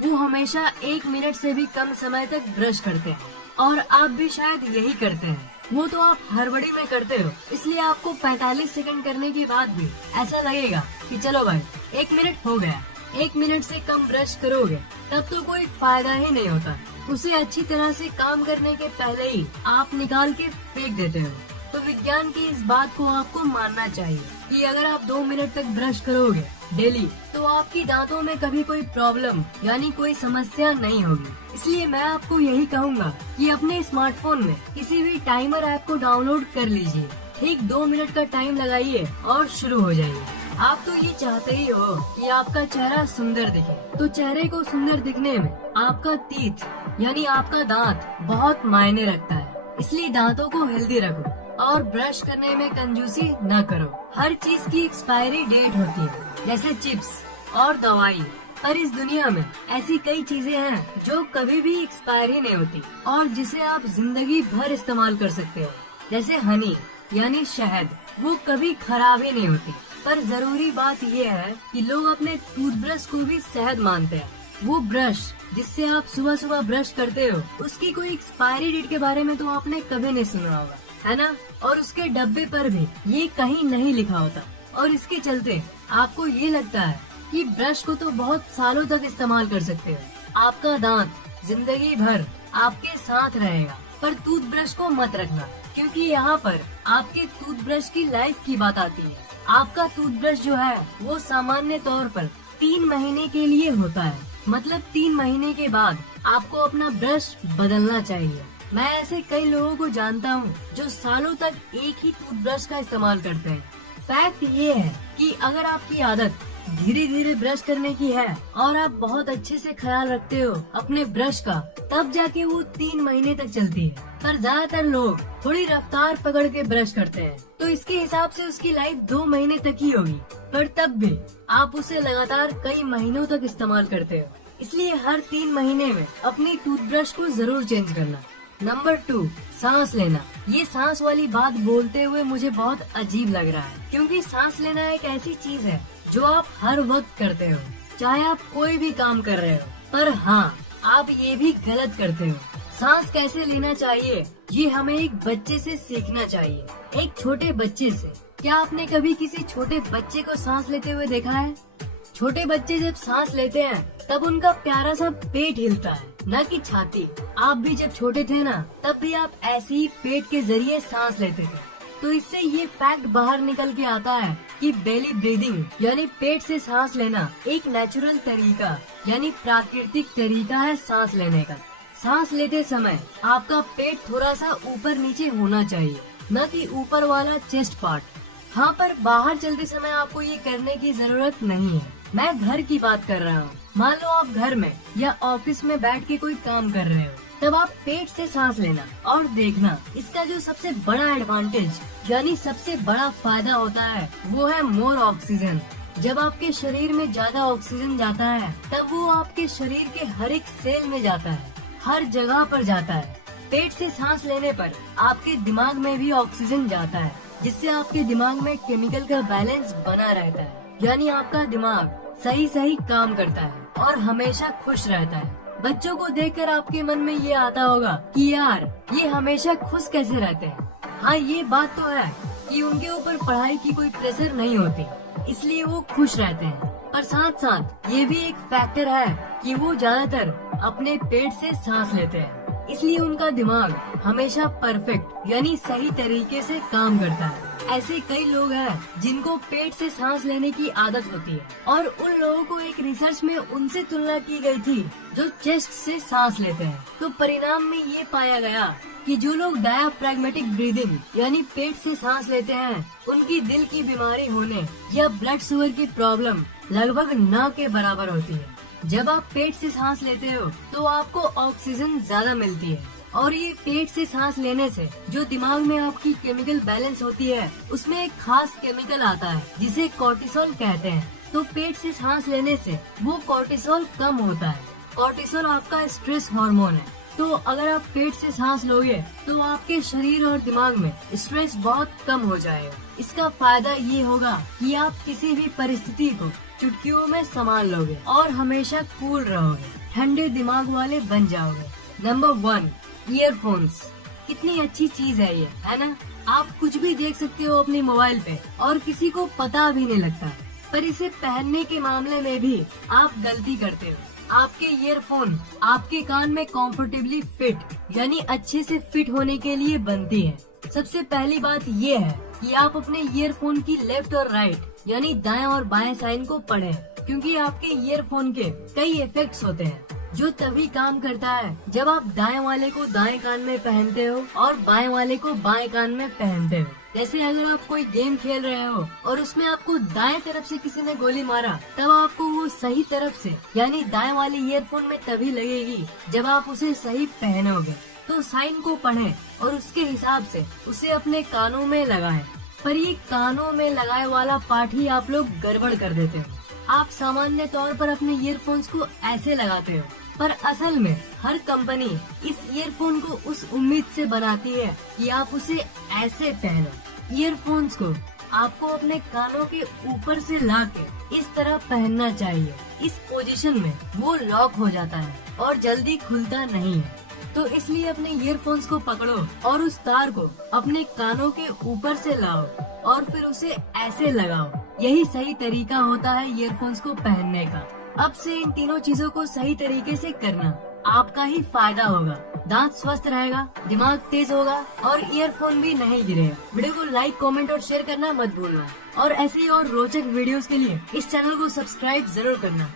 वो हमेशा 1 मिनट से भी कम समय तक ब्रश करते हैं और आप भी शायद यही करते हैं। वो तो आप हड़बड़ी में करते हो, इसलिए आपको 45 सेकंड करने के बाद भी ऐसा लगेगा कि चलो भाई 1 मिनट हो गया। 1 मिनट से कम ब्रश करोगे तब तो कोई फायदा ही नहीं होता। उसे अच्छी तरह से काम करने के पहले ही आप निकाल के फेंक देते हो। तो विज्ञान की इस बात को आपको मानना चाहिए कि अगर आप 2 मिनट तक ब्रश करोगे डेली तो आपकी दांतों में कभी कोई प्रॉब्लम यानी कोई समस्या नहीं होगी। इसलिए मैं आपको यही कहूँगा कि अपने स्मार्टफोन में किसी भी टाइमर ऐप को डाउनलोड कर लीजिए। ठीक 2 मिनट का टाइम लगाइए और शुरू हो जाइए। आप तो ये चाहते ही हो कि आपका चेहरा सुंदर दिखे, तो चेहरे को सुंदर दिखने में आपका टीथ यानी आपका दांत बहुत मायने रखता है। इसलिए दांतों को हेल्दी रखो और ब्रश करने में कंजूसी न करो। हर चीज की एक्सपायरी डेट होती है, जैसे चिप्स और दवाई। पर इस दुनिया में ऐसी कई चीजें हैं जो कभी भी एक्सपायर ही नहीं होती और जिसे आप जिंदगी भर इस्तेमाल कर सकते हो। जैसे हनी यानी शहद, वो कभी खराब ही नहीं होती। पर जरूरी बात ये है कि लोग अपने टूथब्रश को भी शहद मानते हैं। वो ब्रश जिससे आप सुबह सुबह ब्रश करते हो, उसकी कोई एक्सपायरी डेट के बारे में तो आपने कभी नहीं सुना होगा, है ना? और उसके डब्बे पर भी ये कहीं नहीं लिखा होता और इसके चलते आपको ये लगता है कि ब्रश को तो बहुत सालों तक इस्तेमाल कर सकते हो। आपका दांत जिंदगी भर आपके साथ रहेगा। पर टूथब्रश को मत रखना, क्योंकि यहाँ पर आपके टूथब्रश की लाइफ की बात आती है। आपका टूथब्रश जो है वो सामान्य तौर पर 3 महीने के लिए होता है। मतलब 3 महीने के बाद आपको अपना ब्रश बदलना चाहिए। मैं ऐसे कई लोगों को जानता हूँ जो सालों तक एक ही टूथब्रश का इस्तेमाल करते हैं। फैक्ट ये है कि अगर आपकी आदत धीरे धीरे ब्रश करने की है और आप बहुत अच्छे से ख्याल रखते हो अपने ब्रश का, तब जाके वो 3 महीने तक चलती है। पर ज्यादातर लोग थोड़ी रफ्तार पकड़ के ब्रश करते हैं, तो इसके हिसाब से उसकी लाइफ 2 महीने तक ही होगी। पर तब भी आप उसे लगातार कई महीनों तक इस्तेमाल करते हो। इसलिए हर 3 महीने में अपनी टूथब्रश को जरूर चेंज करना। नंबर 2, सांस लेना। ये सांस वाली बात बोलते हुए मुझे बहुत अजीब लग रहा है, क्योंकि सांस लेना एक ऐसी चीज है जो आप हर वक्त करते हो, चाहे आप कोई भी काम कर रहे हो। पर हाँ, आप ये भी गलत करते हो। सांस कैसे लेना चाहिए ये हमें एक बच्चे से सीखना चाहिए, एक छोटे बच्चे से। क्या आपने कभी किसी छोटे बच्चे को सांस लेते हुए देखा है? छोटे बच्चे जब सांस लेते हैं तब उनका प्यारा सा पेट हिलता है, न कि छाती। आप भी जब छोटे थे ना, तब भी आप ऐसे ही पेट के जरिए सांस लेते थे। तो इससे ये फैक्ट बाहर निकल के आता है कि बेली ब्रीदिंग यानी पेट से सांस लेना एक नेचुरल तरीका यानी प्राकृतिक तरीका है सांस लेने का। सांस लेते समय आपका पेट थोड़ा सा ऊपर नीचे होना चाहिए, न कि ऊपर वाला चेस्ट पार्ट। हाँ, पर बाहर चलते समय आपको ये करने की जरूरत नहीं है। मैं घर की बात कर रहा हूँ। मान लो आप घर में या ऑफिस में बैठ के कोई काम कर रहे हो, तब आप पेट से सांस लेना और देखना। इसका जो सबसे बड़ा एडवांटेज यानी सबसे बड़ा फायदा होता है वो है मोर ऑक्सीजन। जब आपके शरीर में ज्यादा ऑक्सीजन जाता है तब वो आपके शरीर के हर एक सेल में जाता है, हर जगह पर जाता है। पेट से सांस लेने पर आपके दिमाग में भी ऑक्सीजन जाता है, जिससे आपके दिमाग में केमिकल का बैलेंस बना रहता है। यानी आपका दिमाग सही सही काम करता है और हमेशा खुश रहता है। बच्चों को देखकर आपके मन में ये आता होगा कि यार ये हमेशा खुश कैसे रहते हैं। हाँ, ये बात तो है कि उनके ऊपर पढ़ाई की कोई प्रेशर नहीं होती, इसलिए वो खुश रहते हैं। पर साथ साथ ये भी एक फैक्टर है कि वो ज्यादातर अपने पेट से सांस लेते हैं, इसलिए उनका दिमाग हमेशा परफेक्ट यानी सही तरीके से काम करता है। ऐसे कई लोग हैं जिनको पेट से सांस लेने की आदत होती है और उन लोगों को एक रिसर्च में उनसे तुलना की गई थी जो चेस्ट से सांस लेते हैं। तो परिणाम में ये पाया गया कि जो लोग डायाफ्रैग्मेटिक ब्रीदिंग यानी पेट से सांस लेते हैं, उनकी दिल की बीमारी होने या ब्लड शुगर की प्रॉब्लम लगभग न के बराबर होती है। जब आप पेट से सांस लेते हो तो आपको ऑक्सीजन ज्यादा मिलती है और ये पेट से सांस लेने से जो दिमाग में आपकी केमिकल बैलेंस होती है उसमें एक खास केमिकल आता है जिसे कॉर्टिसोल कहते हैं। तो पेट से सांस लेने से वो कॉर्टिसोल कम होता है। कॉर्टिसोल आपका स्ट्रेस हार्मोन है तो अगर आप पेट से सांस लोगे तो आपके शरीर और दिमाग में स्ट्रेस बहुत कम हो जाएगा। इसका फायदा ये होगा कि आप किसी भी परिस्थिति को चुटकियों में संभाल लोगे और हमेशा कूल रहोगे, ठंडे दिमाग वाले बन जाओगे। Number 1, earphones. कितनी अच्छी चीज है ये, है ना? आप कुछ भी देख सकते हो अपने मोबाइल पे और किसी को पता भी नहीं लगता। पर इसे पहनने के मामले में भी आप गलती करते हो। आपके ईयरफोन आपके कान में कंफर्टेबली फिट यानी अच्छे से फिट होने के लिए बनती है। सबसे पहली बात ये है कि आप अपने ईयरफोन की लेफ्ट और राइट यानी दाएं और बाएं साइन को पढ़ें, क्योंकि आपके ईयरफोन के कई इफेक्ट्स होते हैं जो तभी काम करता है जब आप दाएं वाले को दाएं कान में पहनते हो और बाएं वाले को बाएं कान में पहनते हो। जैसे अगर आप कोई गेम खेल रहे हो और उसमें आपको दाएं तरफ से किसी ने गोली मारा, तब आपको वो सही तरफ से यानी दाएं वाले ईयरफोन में तभी लगेगी जब आप उसे सही पहनोगे। तो साइन को पढ़ें और उसके हिसाब से उसे अपने कानों में लगाएं। पर ये कानों में लगाए वाला पार्ट ही आप लोग गड़बड़ कर देते हो। आप सामान्य तौर पर अपने ईयरफोन्स को ऐसे लगाते हो, पर असल में हर कंपनी इस ईयरफोन को उस उम्मीद से बनाती है कि आप उसे ऐसे पहनो। ईयरफोन्स को आपको अपने कानों के ऊपर से लाके इस तरह पहनना चाहिए। इस पोजीशन में वो लॉक हो जाता है और जल्दी खुलता नहीं है। तो इसलिए अपने ईयरफोन्स को पकड़ो और उस तार को अपने कानों के ऊपर से लाओ और फिर उसे ऐसे लगाओ। यही सही तरीका होता है ईयरफोन्स को पहनने का। अब से इन तीनों चीजों को सही तरीके से करना, आपका ही फायदा होगा। दांत स्वस्थ रहेगा, दिमाग तेज होगा और ईयरफोन भी नहीं गिरेगा। वीडियो को लाइक, कमेंट और शेयर करना मत भूलना। और ऐसी और रोचक वीडियोस के लिए इस चैनल को सब्सक्राइब जरूर करना।